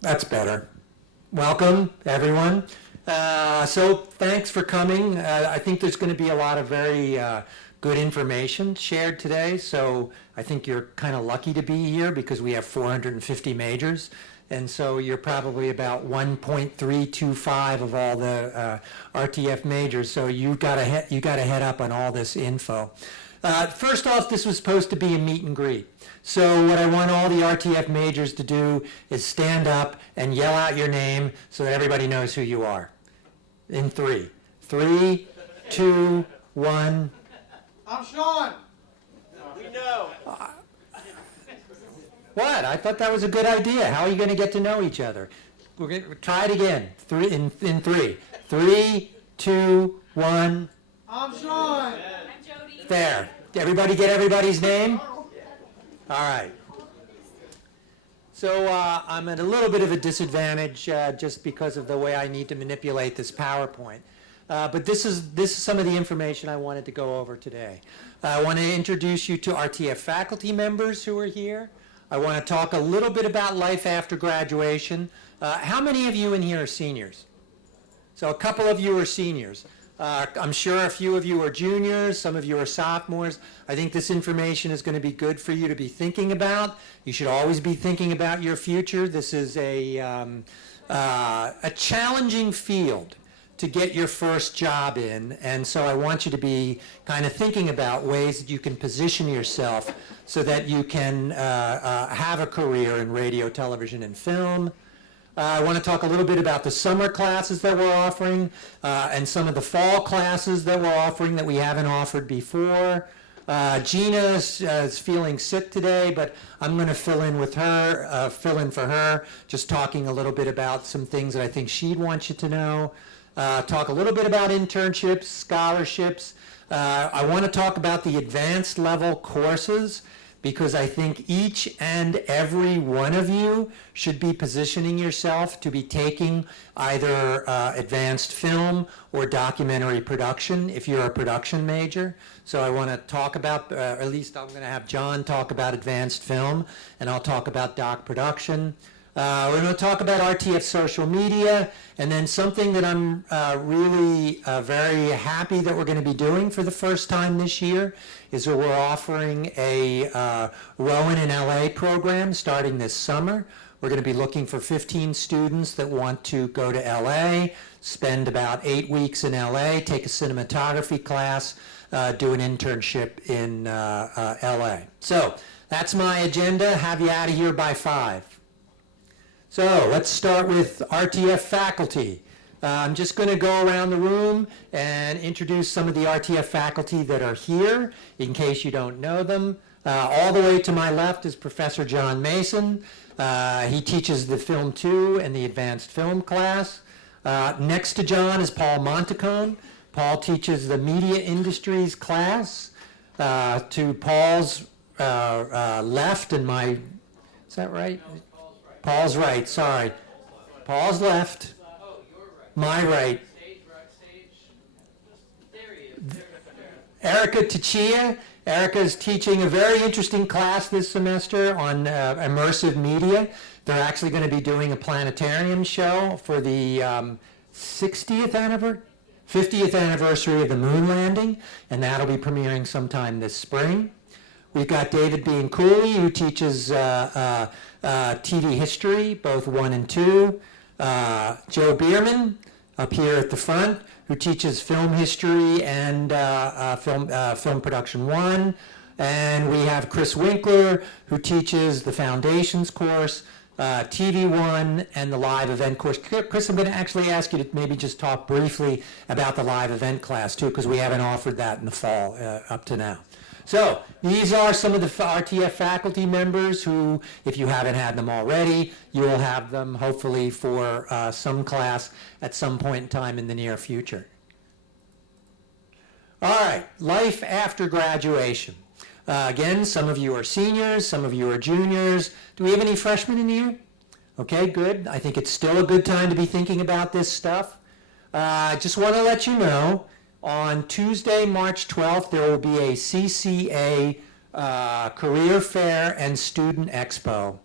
That's better. Welcome, everyone. So thanks for coming. I think there's going to be a lot of very good information shared today. So I think you're kind of lucky to be here because we have 450 majors. And so you're probably about 1.325 of all the RTF majors. So you got to head up on all this info. First off, this was supposed to be a meet and greet. So what I want all the RTF majors to do is stand up and yell out your name so that everybody knows who you are. In three. 3, 2, 1. I'm Sean. We know. What? I thought that was a good idea. How are you going to get to know each other? We're going to try it again. In 3. 3, 2, 1. I'm Sean. I'm Jody. There. Did everybody get everybody's name? All right. So I'm at a little bit of a disadvantage just because of the way I need to manipulate this PowerPoint. But this is some of the information I wanted to go over today. I want to introduce you to RTF faculty members who are here. I want to talk a little bit about life after graduation. How many of you in here are seniors? So a couple of you are seniors. I'm sure a few of you are juniors, some of you are sophomores. I think this information is going to be good for you to be thinking about. You should always be thinking about your future. This is a challenging field to get your first job in, and so I want you to be kind of thinking about ways that you can position yourself so that you can have a career in radio, television, and film. I want to talk a little bit about the summer classes that we're offering and some of the fall classes that we're offering that we haven't offered before. Gina is feeling sick today, but I'm going to fill in for her, just talking a little bit about some things that I think she'd want you to know. Talk a little bit about internships, scholarships. I want to talk about the advanced level courses, because I think each and every one of you should be positioning yourself to be taking either advanced film or documentary production if you're a production major. So I want to talk about, at least I'm going to have John talk about advanced film, and I'll talk about doc production. We're going to talk about RTF social media, and then something that I'm really very happy that we're going to be doing for the first time this year is that we're offering a Rowan in LA program starting this summer. We're going to be looking for 15 students that want to go to LA, spend about 8 weeks in LA, take a cinematography class, do an internship in LA. So that's my agenda. Have you out of here by 5. So let's start with RTF faculty. I'm just going to go around the room and introduce some of the RTF faculty that are here, in case you don't know them. All the way to my left is Professor John Mason. He teaches the Film 2 and the Advanced Film class. Next to John is Paul Montacone. Paul teaches the Media Industries class. To Paul's left and my, is that right? Paul's right, sorry. Paul's left. My right. Erica Tachia. Erica is teaching a very interesting class this semester on immersive media. They're actually going to be doing a planetarium show for the 50th anniversary of the moon landing, and that'll be premiering sometime this spring. We've got David Bianculli, who teaches TV history, both 1 and 2. Joe Bierman, up here at the front, who teaches film history and film production 1. And we have Chris Winkler, who teaches the Foundations course, TV 1, and the live event course. Chris, I'm going to actually ask you to maybe just talk briefly about the live event class, too, because we haven't offered that in the fall up to now. So these are some of the RTF faculty members who, if you haven't had them already, you will have them hopefully for some class at some point in time in the near future. All right, life after graduation. Again, some of you are seniors, some of you are juniors. Do we have any freshmen in here? Okay, good. I think it's still a good time to be thinking about this stuff. I just want to let you know, on Tuesday, March 12th, there will be a CCA Career Fair and Student Expo.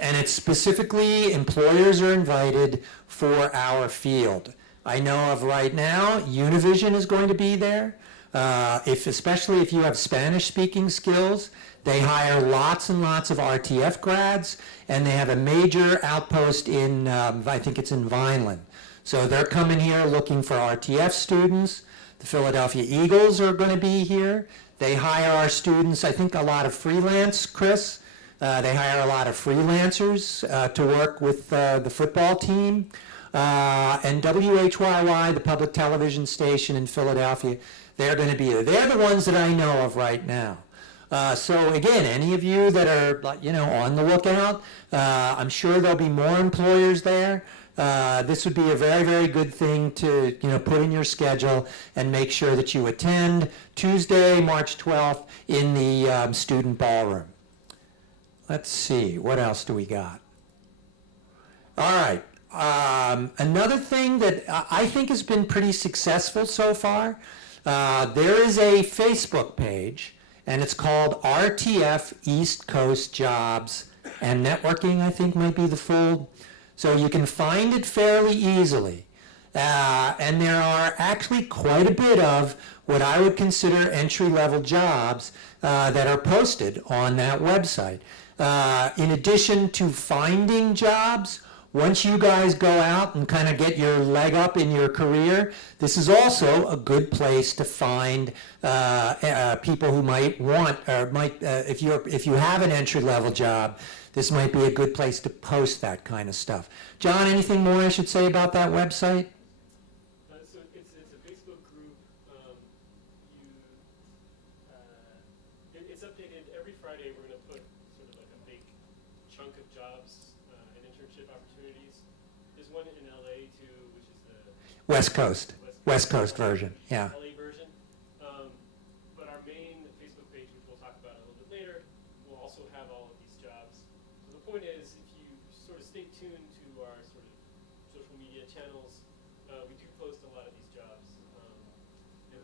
And it's specifically, employers are invited for our field. I know of right now, Univision is going to be there. Especially if you have Spanish-speaking skills, they hire lots and lots of RTF grads, and they have a major outpost in, I think it's in Vineland. So they're coming here looking for RTF students. The Philadelphia Eagles are going to be here. They hire our students, I think a lot of freelance, Chris. They hire a lot of freelancers to work with the football team. And WHYY, the public television station in Philadelphia, they're going to be there. They're the ones that I know of right now. So again, any of you that are, on the lookout, I'm sure there'll be more employers there. This would be a very, very good thing to, put in your schedule and make sure that you attend Tuesday, March 12th in the student ballroom. Let's see, what else do we got? All right. Another thing that I think has been pretty successful so far, there is a Facebook page, and it's called RTF East Coast Jobs and Networking, I think might be the full. So you can find it fairly easily. And there are actually quite a bit of what I would consider entry-level jobs that are posted on that website. In addition to finding jobs, once you guys go out and kind of get your leg up in your career, this is also a good place to find people who might want, or if you have an entry-level job, this might be a good place to post that kind of stuff. John, anything more I should say about that website? So it's a Facebook group. It's updated every Friday. We're going to put sort of like a big chunk of jobs and internship opportunities. There's one in LA too, which is the West Coast version, yeah. LA version. But our main Facebook page, which we'll talk about a little bit later, will also have all of these jobs. So the point is, if you sort of stay tuned to our sort of social media channels, we do post a lot of these jobs. And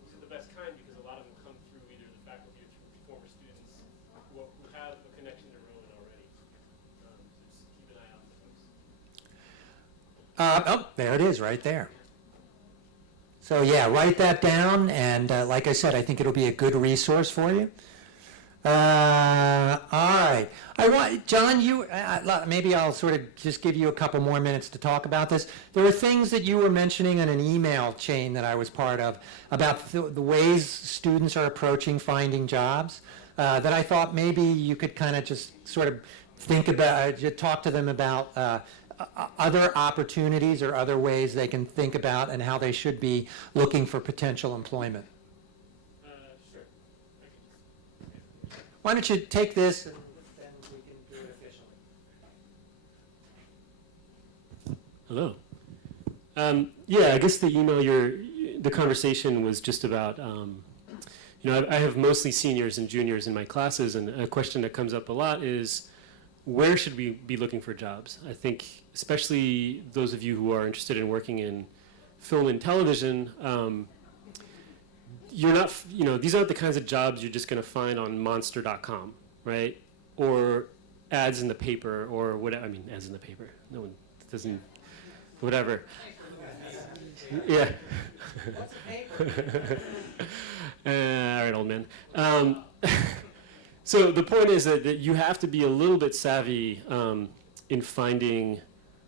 these are the best kind because a lot of them come through either the faculty or through former students who have a connection to Rowan already. So just keep an eye out for those. There it is, right there. So yeah, write that down, and like I said, I think it'll be a good resource for you. All right. John, maybe I'll sort of just give you a couple more minutes to talk about this. There were things that you were mentioning in an email chain that I was part of about the ways students are approaching finding jobs that I thought maybe you could kind of just sort of think about, talk to them about other opportunities or other ways they can think about and how they should be looking for potential employment. Sure. Why don't you take this and then we can do it officially. Hello. Yeah, I guess the email, the conversation was just about, I have mostly seniors and juniors in my classes, and a question that comes up a lot is, where should we be looking for jobs? I think, especially those of you who are interested in working in film and television, you're not, these aren't the kinds of jobs you're just going to find on monster.com, right? Or ads in the paper, or whatever. I mean, ads in the paper. No one doesn't, whatever. Yeah. All right, old man. So the point is that you have to be a little bit savvy in finding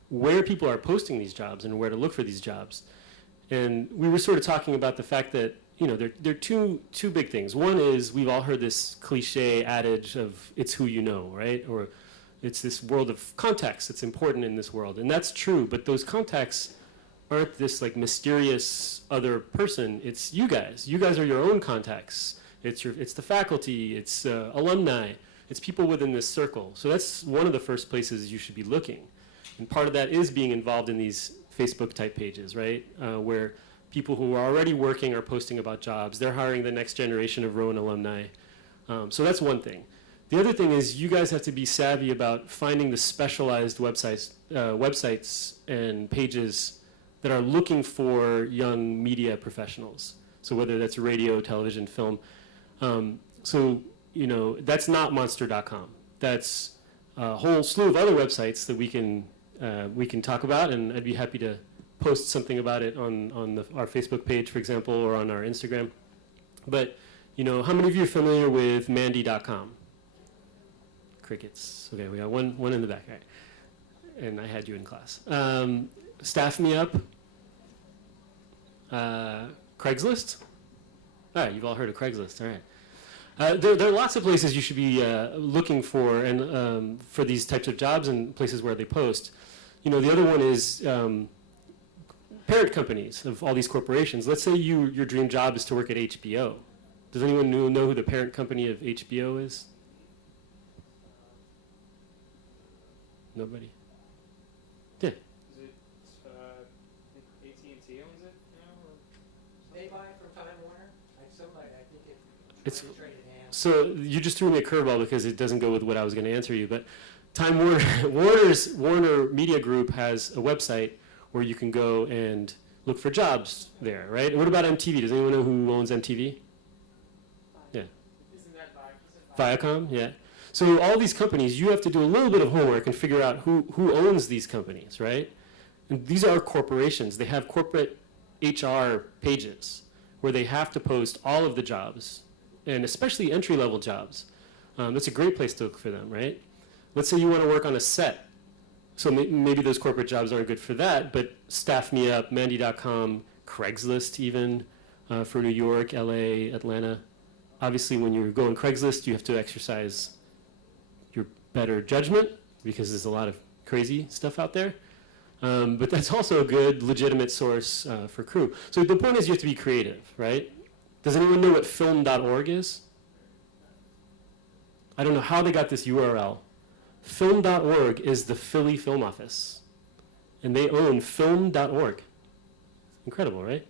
where people are posting these jobs and where to look for these jobs. And we were sort of talking about the fact that there are two big things. One is we've all heard this cliche adage of it's who you know, right? Or it's this world of contacts that's important in this world. And that's true, but those contacts aren't this like mysterious other person. It's you guys. You guys are your own contacts. It's the faculty, it's alumni, it's people within this circle. So that's one of the first places you should be looking. And part of that is being involved in these Facebook type pages, right? Where people who are already working are posting about jobs. They're hiring the next generation of Rowan alumni. So that's one thing. The other thing is you guys have to be savvy about finding the specialized websites and pages that are looking for young media professionals. So whether that's radio, television, film. That's not monster.com. That's a whole slew of other websites that we can talk about, and I'd be happy to post something about it on our Facebook page, for example, or on our Instagram. But, how many of you are familiar with Mandy.com? Crickets. Okay, we got one in the back. All right. And I had you in class. Staff Me Up. Craigslist. All right, you've all heard of Craigslist. All right. There are lots of places you should be looking for, and for these types of jobs, and places where they post. The other one is parent companies of all these corporations. Let's say your dream job is to work at HBO. Does anyone know who the parent company of HBO is? Nobody? Yeah. Is it AT&T owns it now? Or They buy it from Time Warner? I think It's- traded hands. So you just threw me a curveball because it doesn't go with what I was going to answer you. But Time Warner, Warner Media Group has a website where you can go and look for jobs there, right? And what about MTV? Does anyone know who owns MTV? Yeah. isn't that Viacom, yeah. So all these companies, you have to do a little bit of homework and figure out who owns these companies, right? And these are corporations. They have corporate HR pages where they have to post all of the jobs, and especially entry-level jobs. That's a great place to look for them, right? Let's say you want to work on a set. So maybe those corporate jobs aren't good for that, but Staff Me Up, Mandy.com, Craigslist even, for New York, LA, Atlanta. Obviously, when you're going Craigslist, you have to exercise your better judgment because there's a lot of crazy stuff out there. But that's also a good, legitimate source for crew. So the point is you have to be creative, right? Does anyone know what film.org is? I don't know how they got this URL. Film.org is the Philly Film Office, and they own film.org. Incredible, right?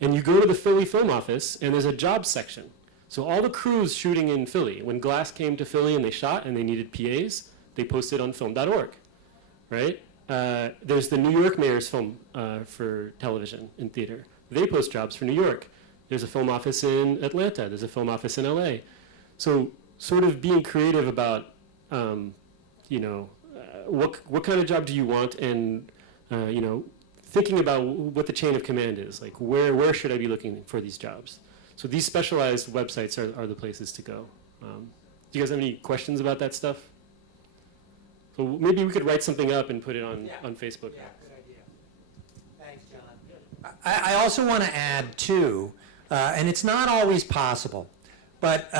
And you go to the Philly Film Office, and there's a jobs section. So all the crews shooting in Philly, when Glass came to Philly and they shot and they needed PAs, they posted on film.org, right? There's the New York Mayor's Film for television and theater. They post jobs for New York. There's a film office in Atlanta. There's a film office in LA. So sort of being creative about, what kind of job do you want, and, thinking about what the chain of command is. Like, where should I be looking for these jobs? So these specialized websites are the places to go. Do you guys have any questions about that stuff? So maybe we could write something up and put it on Facebook. Yeah, good idea. Thanks, John. I also want to add, too, and it's not always possible, but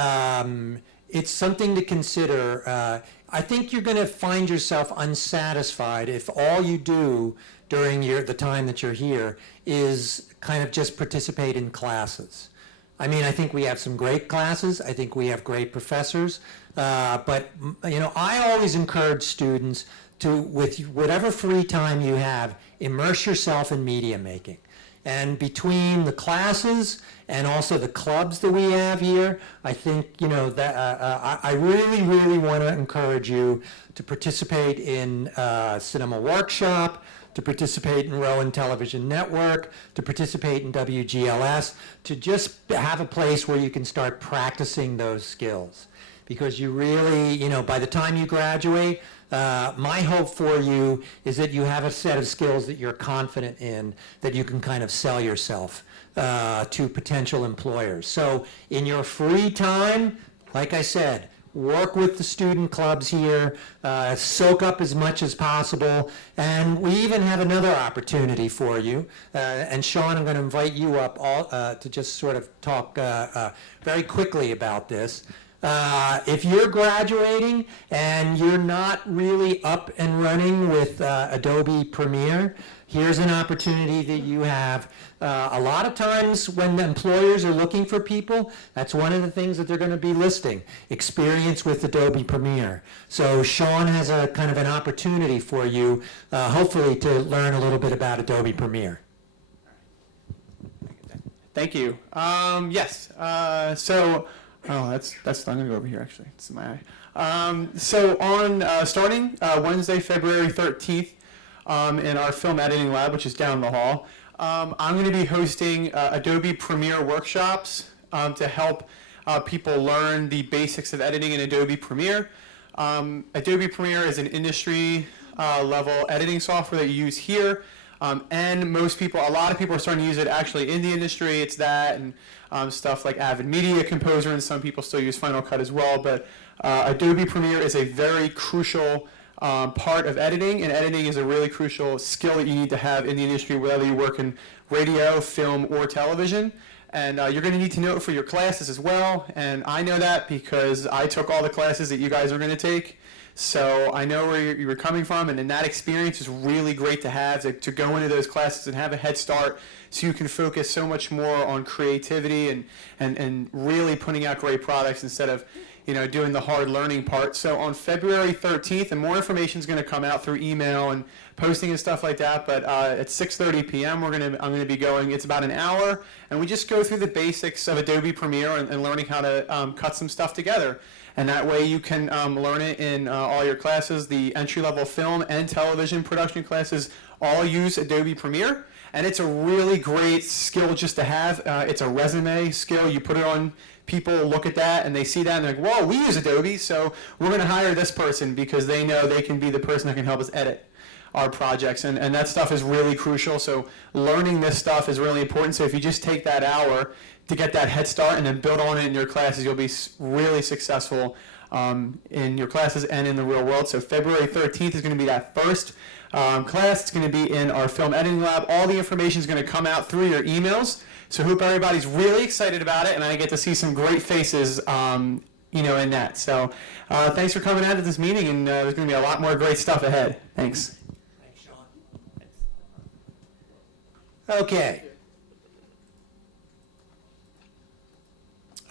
it's something to consider. I think you're going to find yourself unsatisfied if all you do during the time that you're here is kind of just participate in classes. I mean, I think we have some great classes. I think we have great professors. But I always encourage students to, with whatever free time you have, immerse yourself in media making. And between the classes and also the clubs that we have here, I think, that I really, really want to encourage you to participate in Cinema Workshop, to participate in Rowan Television Network, to participate in WGLS, to just have a place where you can start practicing those skills. Because you really, by the time you graduate, my hope for you is that you have a set of skills that you're confident in, that you can kind of sell yourself to potential employers. So in your free time, like I said, work with the student clubs here, soak up as much as possible, and we even have another opportunity for you. And Sean, I'm going to invite you up to just sort of talk very quickly about this. If you're graduating and you're not really up and running with Adobe Premiere, here's an opportunity that you have. A lot of times when the employers are looking for people, that's one of the things that they're going to be listing, experience with Adobe Premiere. So Sean has a kind of an opportunity for you, hopefully, to learn a little bit about Adobe Premiere. Thank you. Yes. That's I'm gonna go over here actually. It's in my eye. So on starting Wednesday, February 13th, in our film editing lab, which is down the hall, I'm going to be hosting Adobe Premiere workshops to help people learn the basics of editing in Adobe Premiere. Adobe Premiere is an industry level editing software that you use here. And a lot of people are starting to use it actually in the industry. It's that and stuff like Avid Media Composer, and some people still use Final Cut as well. But Adobe Premiere is a very crucial part of editing, and editing is a really crucial skill that you need to have in the industry, whether you work in radio, film, or television. And you're going to need to know it for your classes as well. And I know that because I took all the classes that you guys are going to take. So I know where you're coming from, and then that experience is really great to have, to go into those classes and have a head start so you can focus so much more on creativity and really putting out great products instead of doing the hard learning part. So on February 13th, and more information is going to come out through email and posting and stuff like that, but at 6:30 p.m. I'm going to be going. It's about an hour, and we just go through the basics of Adobe Premiere and learning how to cut some stuff together. And that way you can learn it in all your classes. The entry-level film and television production classes all use Adobe Premiere. And it's a really great skill just to have. It's a resume skill. You put it on, people look at that and they see that and they're like, whoa, we use Adobe, so we're going to hire this person because they know they can be the person that can help us edit our projects. And that stuff is really crucial. So learning this stuff is really important. So if you just take that hour to get that head start and then build on it in your classes, you'll be really successful in your classes and in the real world. So February 13th is going to be that first class. It's going to be in our film editing lab. All the information is going to come out through your emails. So I hope everybody's really excited about it, and I get to see some great faces in that. So thanks for coming out to this meeting, and there's going to be a lot more great stuff ahead. Thanks. Thanks, Sean. Okay.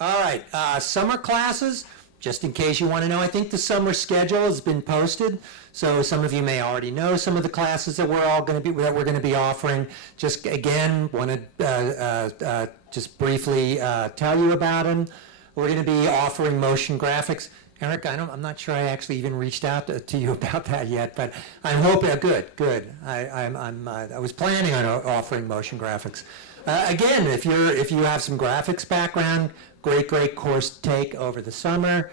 All right, summer classes, just in case you want to know, I think the summer schedule has been posted, so some of you may already know some of the classes that we're going to be offering. Just again, want to just briefly tell you about them. We're going to be offering motion graphics. Eric, I'm not sure I actually even reached out to you about that yet, but I'm hoping. Good. I was planning on offering motion graphics. Again, if you have some graphics background, great course to take over the summer.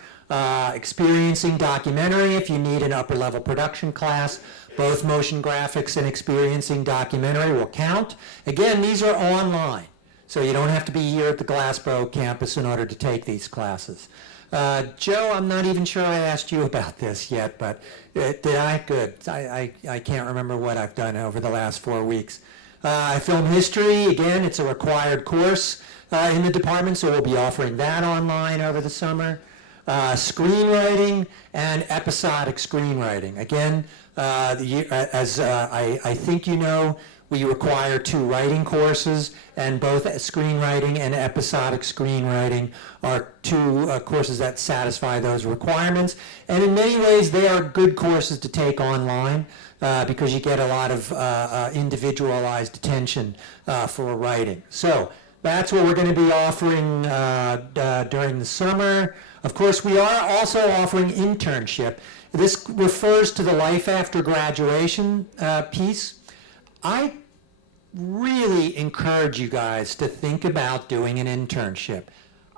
Experiencing documentary, if you need an upper level production class, both motion graphics and experiencing documentary will count. Again, these are online, so you don't have to be here at the Glassboro campus in order to take these classes. Joe, I'm not even sure I asked you about this yet, but did I? Good. I can't remember what I've done over the last 4 weeks. Film history, again, it's a required course in the department, so we'll be offering that online over the summer. Screenwriting and episodic screenwriting. Again, as I think you know, we require 2 writing courses, and both screenwriting and episodic screenwriting are 2 courses that satisfy those requirements. And in many ways, they are good courses to take online because you get a lot of individualized attention for writing. So that's what we're going to be offering during the summer. Of course, we are also offering internship. This refers to the life after graduation piece. I really encourage you guys to think about doing an internship.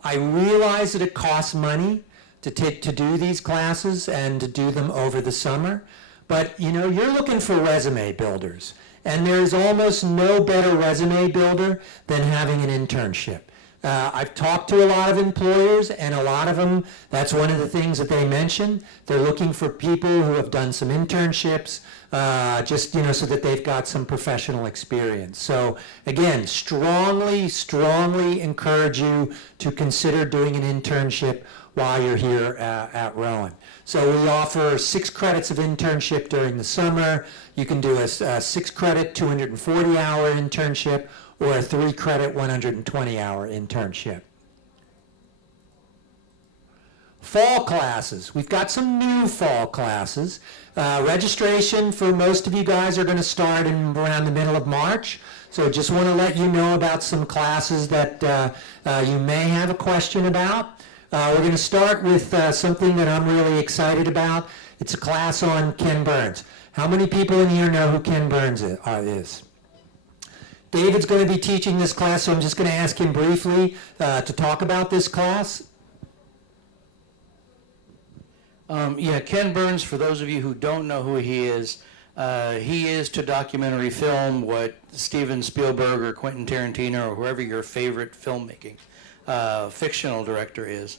I realize that it costs money to do these classes and to do them over the summer, but you're looking for resume builders, and there's almost no better resume builder than having an internship. I've talked to a lot of employers, and a lot of them, that's one of the things that they mention. They're looking for people who have done some internships, just so that they've got some professional experience. So again, strongly encourage you to consider doing an internship while you're here at Rowan. So we offer 6 credits of internship during the summer. You can do a 6-credit, 240-hour internship, or a 3-credit, 120-hour internship. Fall classes. We've got some new fall classes. Registration for most of you guys are going to start in around the middle of March. So just want to let you know about some classes that you may have a question about. We're going to start with something that I'm really excited about. It's a class on Ken Burns. How many people in here know who Ken Burns is? David's going to be teaching this class, so I'm just going to ask him briefly to talk about this class. Yeah, Ken Burns, for those of you who don't know who he is to documentary film what Steven Spielberg or Quentin Tarantino or whoever your favorite filmmaking fictional director is.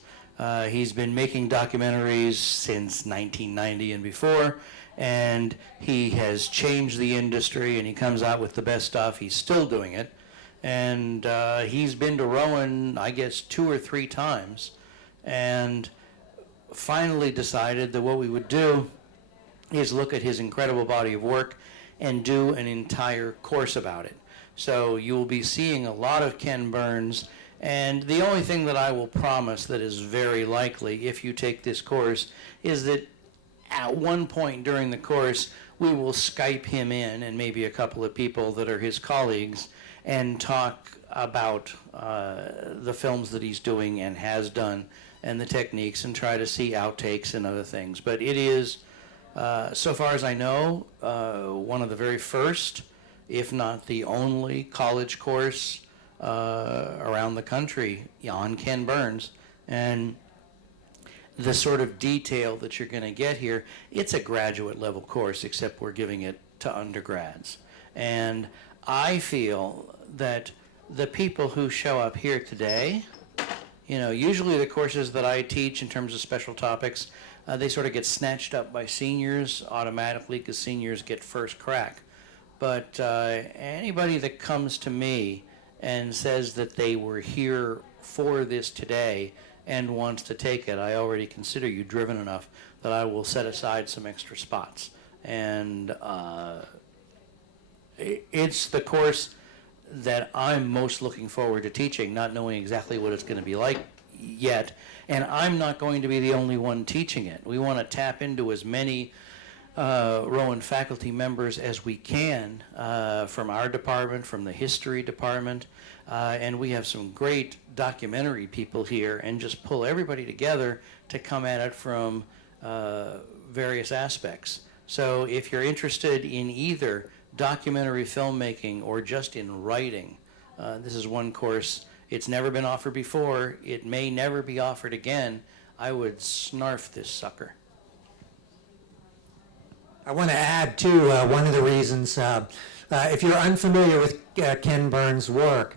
He's been making documentaries since 1990 and before, and he has changed the industry, and he comes out with the best stuff. He's still doing it, and he's been to Rowan, I guess, 2 or 3 times, and finally decided that what we would do is look at his incredible body of work and do an entire course about it. So you will be seeing a lot of Ken Burns, and the only thing that I will promise that is very likely if you take this course is that at one point during the course we will Skype him in and maybe a couple of people that are his colleagues and talk about the films that he's doing and has done and the techniques and try to see outtakes and other things. But it is, so far as I know, one of the very first, if not the only, college course around the country on Ken Burns. And the sort of detail that you're going to get here, it's a graduate level course, except we're giving it to undergrads. And I feel that the people who show up here today, usually the courses that I teach in terms of special topics, they sort of get snatched up by seniors automatically because seniors get first crack. But anybody that comes to me and says that they were here for this today and wants to take it, I already consider you driven enough that I will set aside some extra spots. And it's the course that I'm most looking forward to teaching, not knowing exactly what it's going to be like yet. And I'm not going to be the only one teaching it. We want to tap into as many Rowan faculty members as we can from our department, from the history department, and we have some great documentary people here, and just pull everybody together to come at it from various aspects. So if you're interested in either documentary filmmaking or just in writing, this is one course. It's never been offered before. It may never be offered again. I would snarf this sucker. I want to add, too, one of the reasons, if you're unfamiliar with Ken Burns' work,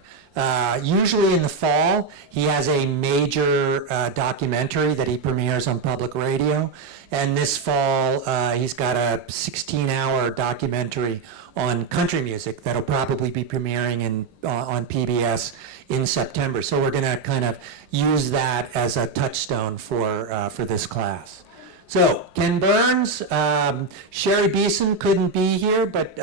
usually in the fall, he has a major documentary that he premieres on public radio. And this fall, he's got a 16-hour documentary on country music that'll probably be premiering on PBS in September. So we're going to kind of use that as a touchstone for this class. So Ken Burns, Sherry Beeson couldn't be here, but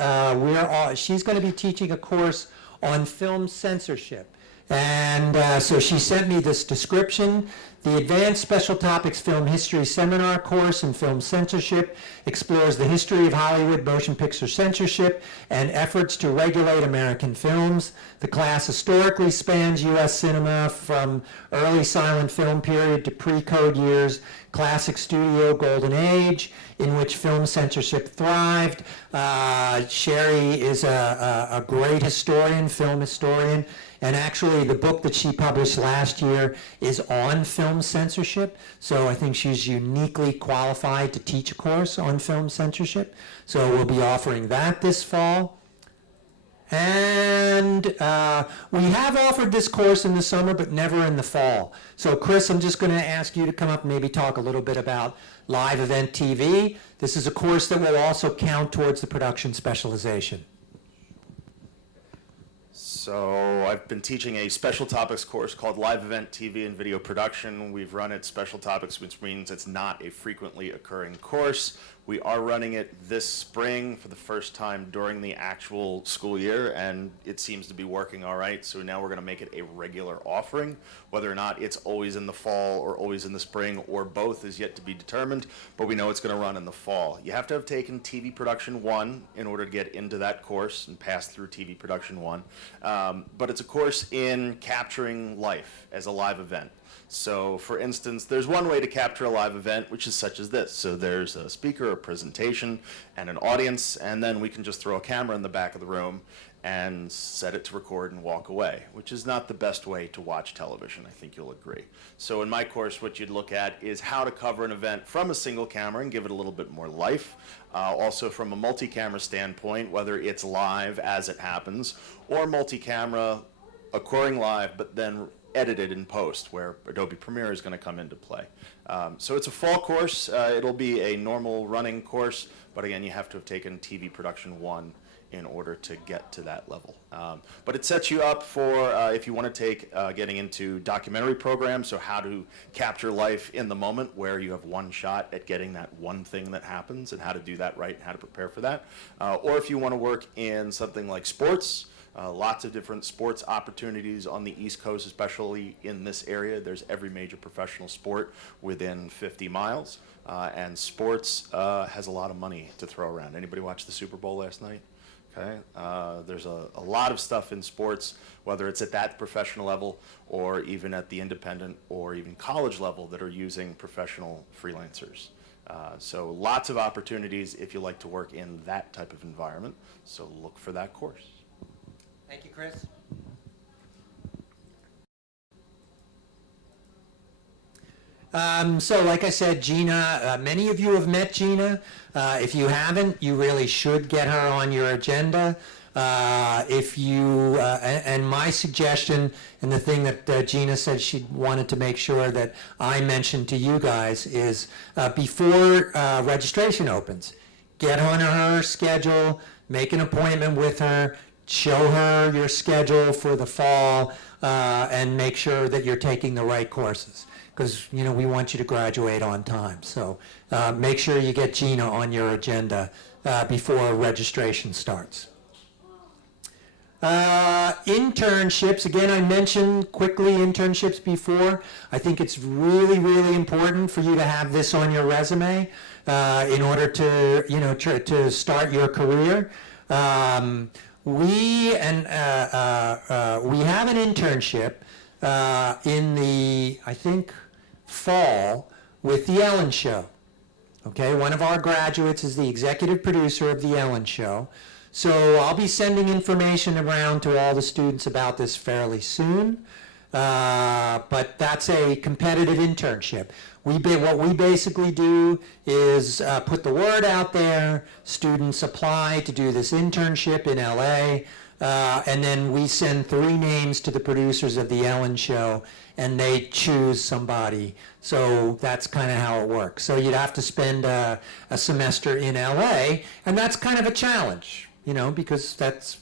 she's going to be teaching a course on film censorship. And so she sent me this description. The Advanced Special Topics Film History Seminar course in film censorship explores the history of Hollywood motion picture censorship and efforts to regulate American films. The class historically spans U.S. cinema from early silent film period to pre-code years, classic studio golden age, in which film censorship thrived. Sherry is a great historian, film historian, and actually the book that she published last year is on film censorship, so I think she's uniquely qualified to teach a course on film censorship. So we'll be offering that this fall. And we have offered this course in the summer, but never in the fall. So Chris, I'm just going to ask you to come up and maybe talk a little bit about live event TV. This is a course that will also count towards the production specialization. So I've been teaching a special topics course called Live Event TV and Video Production. We've run it special topics, which means it's not a frequently occurring course. We are running it this spring for the first time during the actual school year, and it seems to be working all right. So now we're going to make it a regular offering. Whether or not it's always in the fall or always in the spring or both is yet to be determined, but we know it's going to run in the fall. You have to have taken TV Production 1 in order to get into that course and pass through TV Production 1. But it's a course in capturing life as a live event. So, for instance, there's one way to capture a live event, which is such as this. So there's a speaker, a presentation, and an audience, and then we can just throw a camera in the back of the room and set it to record and walk away, which is not the best way to watch television. I think you'll agree. So in my course, what you'd look at is how to cover an event from a single camera and give it a little bit more life. Also from a multi-camera standpoint, whether it's live as it happens, or multi-camera occurring live, but then edited in post, where Adobe Premiere is going to come into play. So it's a fall course. It'll be a normal running course, but again, you have to have taken TV Production 1 in order to get to that level. But it sets you up for if you want to take getting into documentary programs, so how to capture life in the moment where you have one shot at getting that one thing that happens and how to do that right and how to prepare for that. Or if you want to work in something like sports, lots of different sports opportunities on the East Coast, especially in this area. There's every major professional sport within 50 miles. And sports has a lot of money to throw around. Anybody watch the Super Bowl last night? Okay. There's a lot of stuff in sports, whether it's at that professional level or even at the independent or even college level, that are using professional freelancers. So lots of opportunities if you like to work in that type of environment. So look for that course. Thank you, Chris. So like I said, Gina, many of you have met Gina. If you haven't, you really should get her on your agenda. And my suggestion, and the thing that Gina said she wanted to make sure that I mentioned to you guys, is before registration opens, get on her schedule, make an appointment with her, show her your schedule for the fall, and make sure that you're taking the right courses. Because, you know, we want you to graduate on time. So make sure you get Gina on your agenda before registration starts. Internships, again, I mentioned quickly internships before. I think it's really, really important for you to have this on your resume in order to, you know, to start your career. We have an internship in the, I think, fall with The Ellen Show. Okay, one of our graduates is the executive producer of The Ellen Show. So I'll be sending information around to all the students about this fairly soon. But that's a competitive internship. What we basically do is put the word out there, students apply to do this internship in LA, and then we send 3 names to the producers of The Ellen Show, and they choose somebody. So that's kind of how it works. So you'd have to spend a semester in LA, and that's kind of a challenge, you know, because that's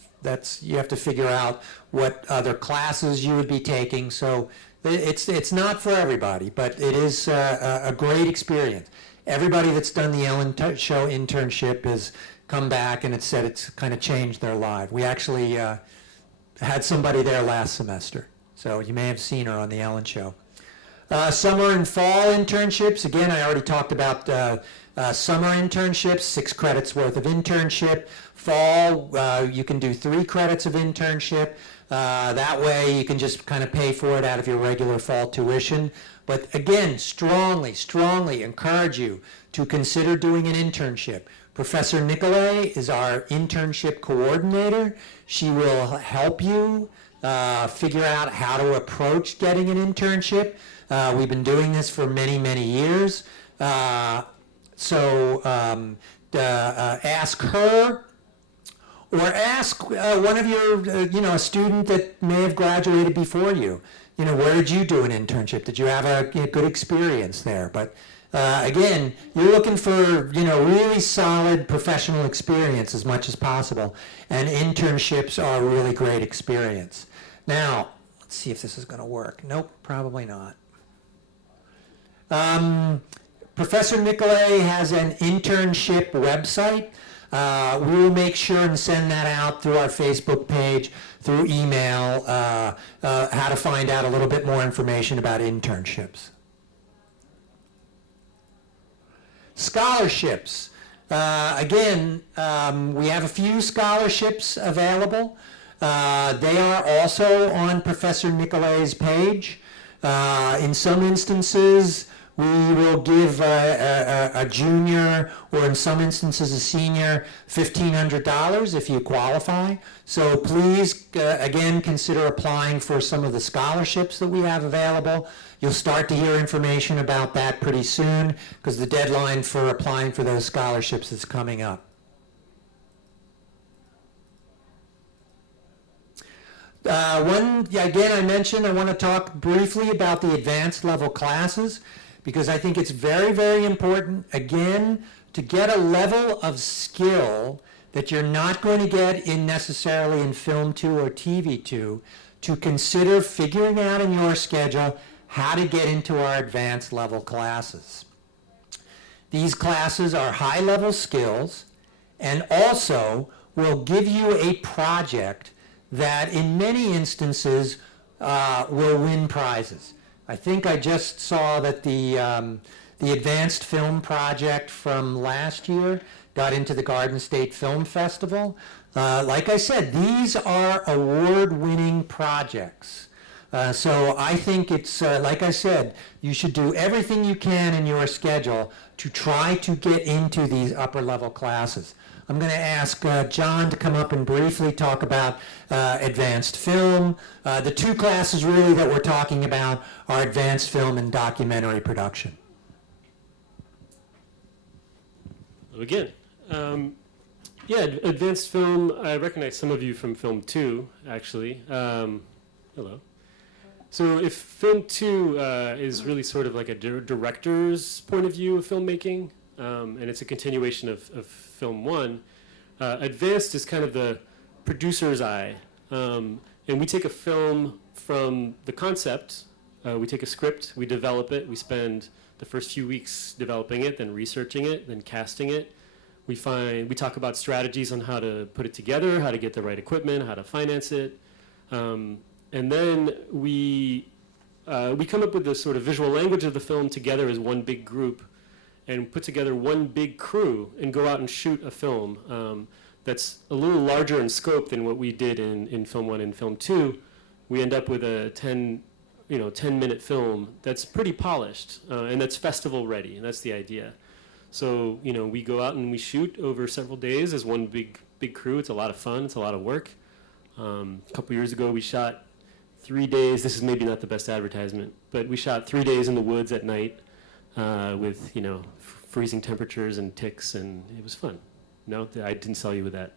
you have to figure out what other classes you would be taking. So it's not for everybody, but it is a great experience. Everybody that's done the Ellen Show internship has come back and it said it's kind of changed their life. We actually had somebody there last semester, so you may have seen her on the Ellen Show. Summer and fall internships, again, I already talked about summer internships, 6 credits worth of internship. Fall, you can do 3 credits of internship. That way you can just kind of pay for it out of your regular fall tuition. But again, strongly, strongly encourage you to consider doing an internship. Professor Nicolay is our internship coordinator. She will help you figure out how to approach getting an internship. We've been doing this for many, many years. So ask her, or ask one of your, a student that may have graduated before you. You know, where did you do an internship? Did you have a good experience there? But again, you're looking for, really solid professional experience as much as possible. And internships are a really great experience. Now, let's see if this is going to work. Nope, probably not. Professor Nicolay has an internship website. We will make sure and send that out through our Facebook page, through email, how to find out a little bit more information about internships. Scholarships. Again, we have a few scholarships available. They are also on Professor Nicolay's page. In some instances, we will give a junior, or in some instances a senior, $1,500 if you qualify. So please, again, consider applying for some of the scholarships that we have available. You'll start to hear information about that pretty soon, because the deadline for applying for those scholarships is coming up. Again, I mentioned I want to talk briefly about the advanced level classes, because I think it's very, very important, again, to get a level of skill that you're not going to get necessarily in Film 2 or TV 2, to consider figuring out in your schedule how to get into our advanced level classes. These classes are high level skills, and also will give you a project that in many instances will win prizes. I think I just saw that the advanced film project from last year got into the Garden State Film Festival. Like I said, these are award-winning projects. So I think it's, like I said, you should do everything you can in your schedule to try to get into these upper-level classes. I'm going to ask John to come up and briefly talk about advanced film. The two classes really that we're talking about are advanced film and documentary production. Again, yeah, advanced film, I recognize some of you from Film 2, actually. Hello. So if Film 2 is really sort of like a director's point of view of filmmaking, and it's a continuation of Film 1, advanced is kind of the producer's eye. And we take a film from the concept, we take a script, we develop it, we spend the first few weeks developing it, then researching it, then casting it. We talk about strategies on how to put it together, how to get the right equipment, how to finance it. And then we come up with the sort of visual language of the film together as one big group, and put together one big crew and go out and shoot a film that's a little larger in scope than what we did in Film 1 and Film 2. We end up with a 10-minute film that's pretty polished, and that's festival ready, and that's the idea. So, we go out and we shoot over several days as one big crew. It's a lot of fun. It's a lot of work. A couple years ago, we shot 3 days. This is maybe not the best advertisement, but we shot 3 days in the woods at night with, freezing temperatures and ticks, and it was fun. No, I didn't sell you with that.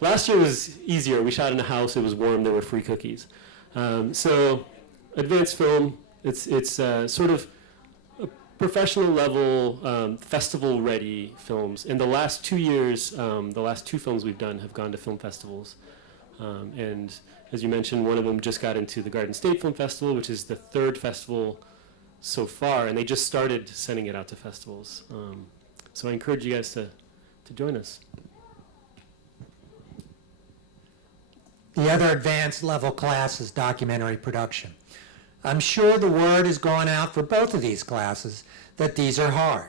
Last year was easier. We shot in a house. It was warm. There were free cookies. So advanced film, it's sort of professional level, festival ready films. In the last 2 years, the last 2 films we've done have gone to film festivals. And as you mentioned, one of them just got into the Garden State Film Festival, which is the 3rd festival so far, and they just started sending it out to festivals. So I encourage you guys to join us. The other advanced level class is documentary production. I'm sure the word has gone out for both of these classes that these are hard.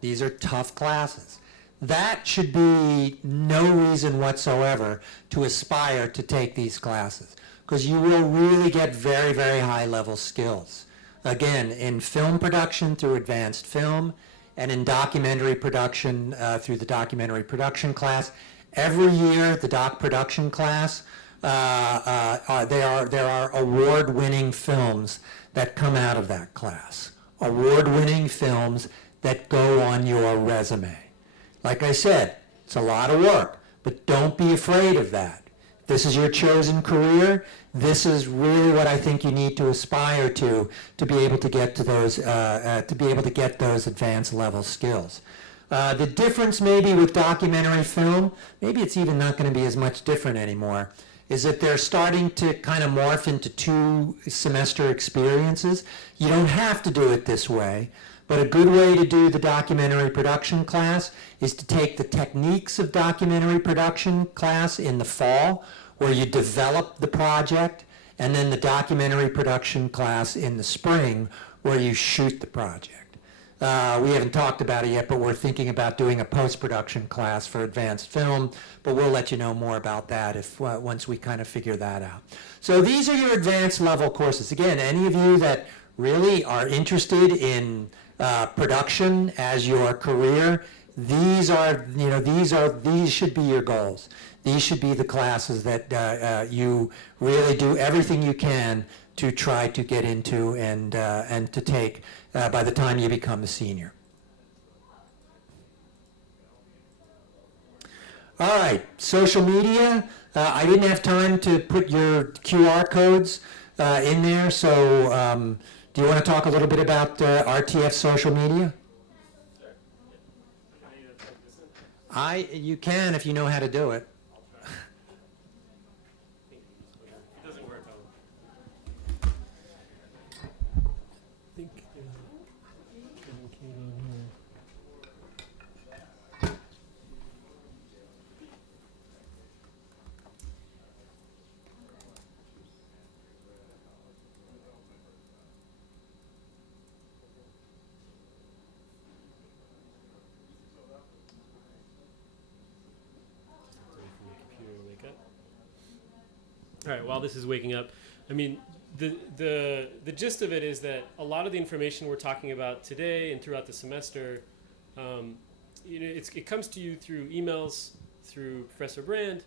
These are tough classes. That should be no reason whatsoever to aspire to take these classes, because you will really get very, very high level skills. Again, in film production through advanced film, and in documentary production through the documentary production class. Every year, the doc production class, there are award-winning films that come out of that class. Award-winning films that go on your resume. Like I said, it's a lot of work, but don't be afraid of that. This is your chosen career. This is really what I think you need to aspire to be able to get to those advanced level skills. The difference maybe with documentary film, maybe it's even not going to be as much different anymore, is that they're starting to kind of morph into 2-semester experiences. You don't have to do it this way, but a good way to do the documentary production class is to take the techniques of documentary production class in the fall, where you develop the project, and then the documentary production class in the spring, where you shoot the project. We haven't talked about it yet, but we're thinking about doing a post-production class for advanced film, but we'll let you know more about that once we kind of figure that out. So these are your advanced level courses. Again, any of you that really are interested in production as your career, these should be your goals. These should be the classes that you really do everything you can to try to get into and to take by the time you become a senior. All right, social media. I didn't have time to put your QR codes in there, so do you want to talk a little bit about RTF social media? You can if you know how to do it. It doesn't work. All right, while this is waking up, I mean, the gist of it is that a lot of the information we're talking about today and throughout the semester, it comes to you through emails, through Professor Brand,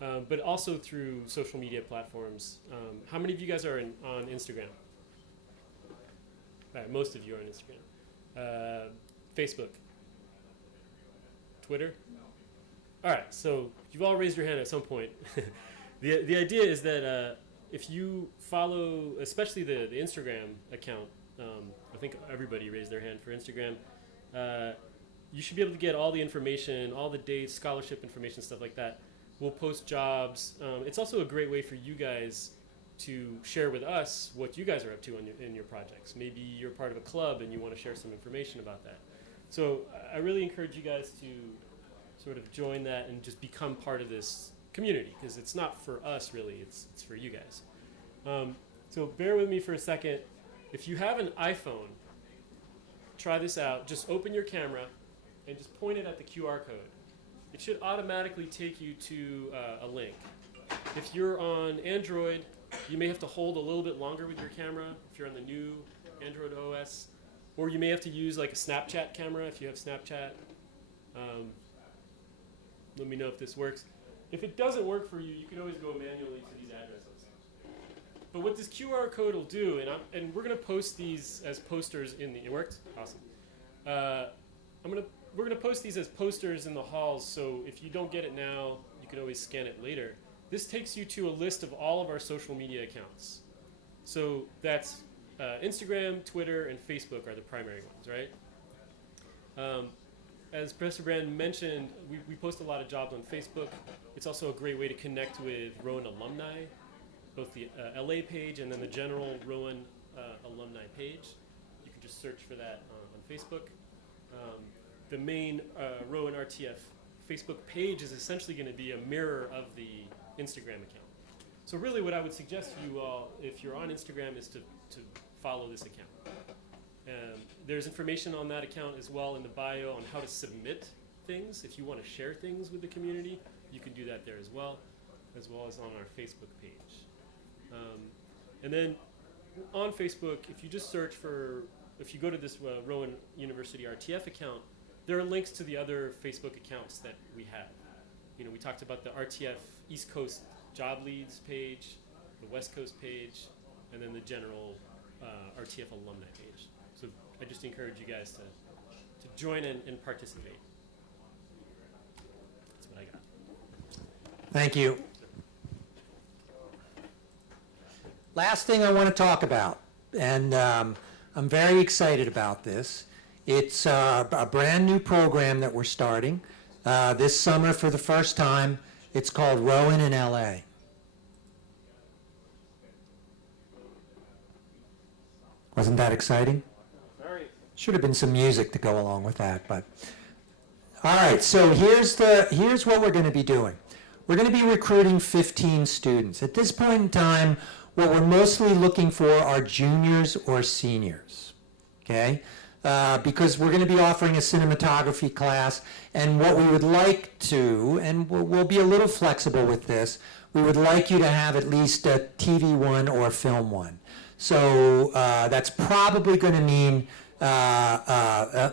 but also through social media platforms. How many of you guys are on Instagram? All right, most of you are on Instagram. Facebook? Twitter? All right, so you've all raised your hand at some point. The idea is that if you follow, especially the Instagram account, I think everybody raised their hand for Instagram, you should be able to get all the information, all the dates, scholarship information, stuff like that. We'll post jobs. It's also a great way for you guys to share with us what you guys are up to in your projects. Maybe you're part of a club and you want to share some information about that. So I really encourage you guys to sort of join that and just become part of this community, because it's not for us really, it's for you guys. So bear with me for a second. If you have an iPhone, try this out. Just open your camera and just point it at the QR code. It should automatically take you to a link. If you're on Android, you may have to hold a little bit longer with your camera if you're on the new Android OS, or you may have to use like a Snapchat camera if you have Snapchat. Let me know if this works. If it doesn't work for you, you can always go manually to these addresses. But what this QR code will do, and we're going to post these as posters in the, it worked? Awesome. We're going to post these as posters in the halls, so if you don't get it now, you can always scan it later. This takes you to a list of all of our social media accounts. So that's Instagram, Twitter, and Facebook are the primary ones, right? As Professor Brand mentioned, we post a lot of jobs on Facebook. It's also a great way to connect with Rowan alumni, both the LA page and then the general Rowan alumni page. You can just search for that on Facebook. The main Rowan RTF Facebook page is essentially going to be a mirror of the Instagram account. So really what I would suggest to you all, if you're on Instagram, is to follow this account. There's information on that account as well in the bio on how to submit things. If you want to share things with the community, you can do that there as well as on our Facebook page. And then on Facebook, if you just search for, if you go to this Rowan University RTF account, there are links to the other Facebook accounts that we have. You know, we talked about the RTF East Coast Job Leads page, the West Coast page, and then the general RTF alumni page. So I just encourage you guys to join and participate. That's what I got. Thank you. Last thing I want to talk about, and I'm very excited about this. It's a brand new program that we're starting this summer for the first time. It's called Rowan in LA. Wasn't that exciting? Should have been some music to go along with that, but all right. So here's what we're going to be doing. We're going to be recruiting 15 students. At this point in time, what we're mostly looking for are juniors or seniors. Okay, because we're going to be offering a cinematography class, and what we would like to, and we'll be a little flexible with this, we would like you to have at least a TV 1 or Film 1. So that's probably going to mean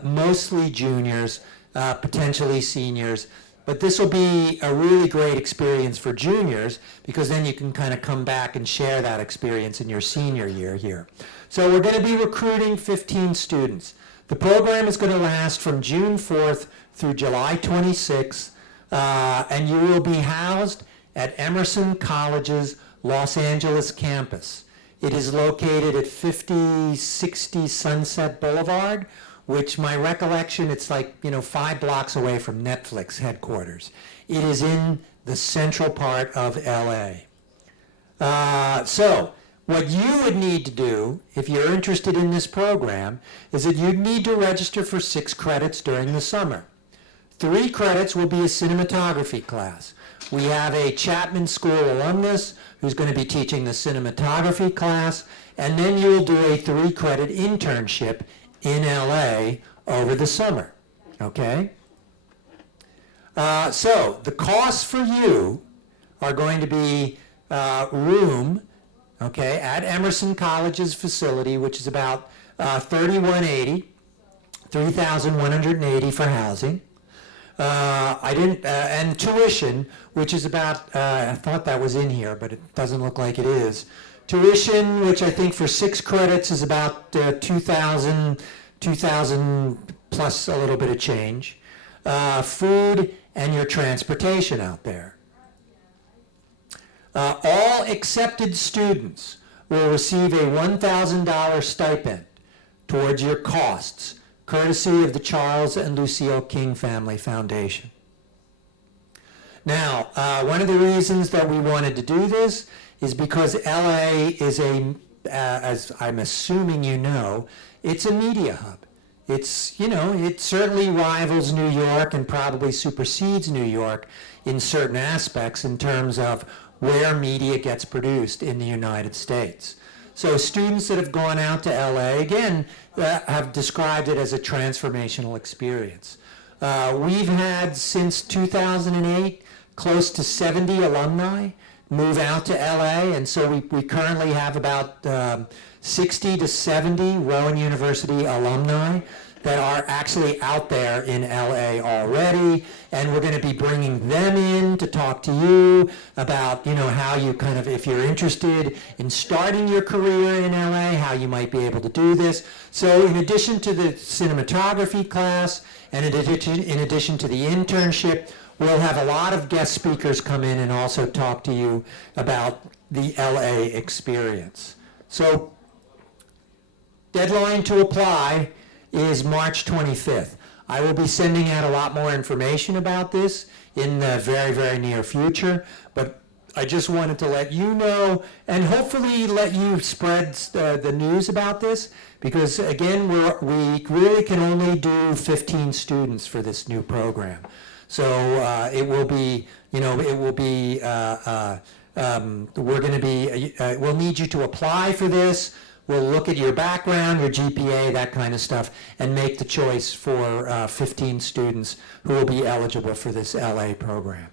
mostly juniors, potentially seniors. But this will be a really great experience for juniors because then you can kind of come back and share that experience in your senior year here. So we're going to be recruiting 15 students. The program is going to last from June 4th through July 26th, and you will be housed at Emerson College's Los Angeles campus. It is located at 5060 Sunset Boulevard, which my recollection, it's like, 5 blocks away from Netflix headquarters. It is in the central part of LA. So what you would need to do, if you're interested in this program, is that you'd need to register for 6 credits during the summer. 3 credits will be a cinematography class. We have a Chapman School alumnus who's going to be teaching the cinematography class, and then you'll do a 3-credit internship in LA over the summer, okay? So the costs for you are going to be room, okay, at Emerson College's facility, which is about $3,180 for housing. And tuition, which is about, I thought that was in here, but it doesn't look like it is. Tuition, which I think for 6 credits is about $2,000 plus a little bit of change. Food and your transportation out there. All accepted students will receive a $1,000 stipend towards your costs, courtesy of the Charles and Lucille King Family Foundation. Now, one of the reasons that we wanted to do this is because LA is as I'm assuming you know, it's a media hub. It's, it certainly rivals New York and probably supersedes New York in certain aspects in terms of where media gets produced in the United States. So students that have gone out to LA, again, have described it as a transformational experience. We've had, since 2008, close to 70 alumni move out to LA, and so we currently have about 60 to 70 Rowan University alumni that are actually out there in LA already, and we're going to be bringing them in to talk to you about, how you kind of, if you're interested in starting your career in LA, how you might be able to do this. So in addition to the cinematography class, and in addition to the internship, we'll have a lot of guest speakers come in and also talk to you about the LA experience. So deadline to apply is March 25th. I will be sending out a lot more information about this in the very, very near future, but I just wanted to let you know and hopefully let you spread the news about this, because again, we really can only do 15 students for this new program. So it will be, we'll need you to apply for this. We'll look at your background, your GPA, that kind of stuff, and make the choice for 15 students who will be eligible for this LA program.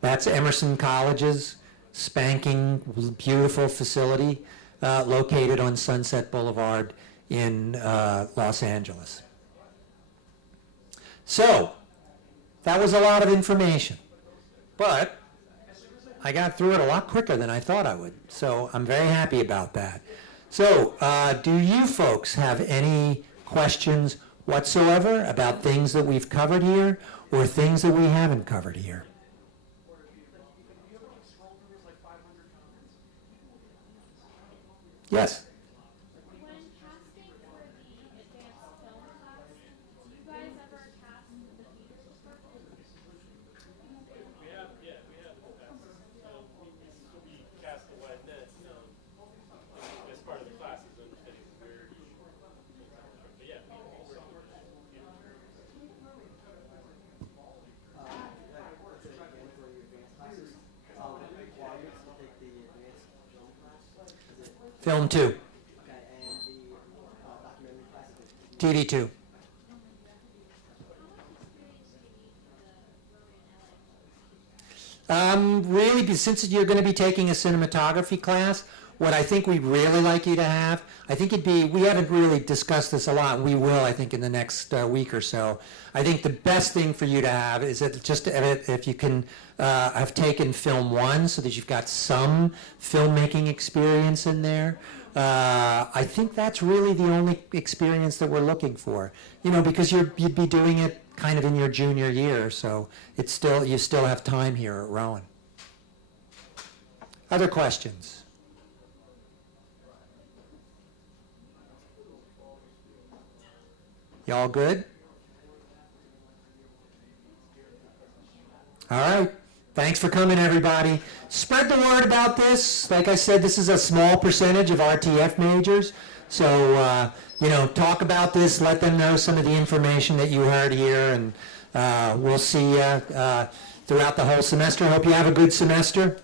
That's Emerson College's spanking, beautiful facility located on Sunset Boulevard in Los Angeles. So, that was a lot of information, but I got through it a lot quicker than I thought I would, so I'm very happy about that. So, do you folks have any questions whatsoever about things that we've covered here or things that we haven't covered here? Yes? When casting for the advanced film class, do you guys ever cast the theater department? We have we cast a wide net, as part of the classes, understanding where you but yeah, Film 2. TV 2. Really since you're going to be taking a cinematography class, what I think we'd really like you to have, I think we haven't really discussed this a lot. We will, I think, in the next week or so. I think the best thing for you to have is that just if you can have taken Film 1 so that you've got some filmmaking experience in there. I think that's really the only experience that we're looking for. Because you'd be doing it kind of in your junior year, so you still have time here at Rowan. Other questions? Y'all good? All right. Thanks for coming, everybody. Spread the word about this. Like I said, this is a small percentage of Rtf majors. So, talk about this. Let them know some of the information that you heard here. And we'll see you throughout the whole semester. Hope you have a good semester.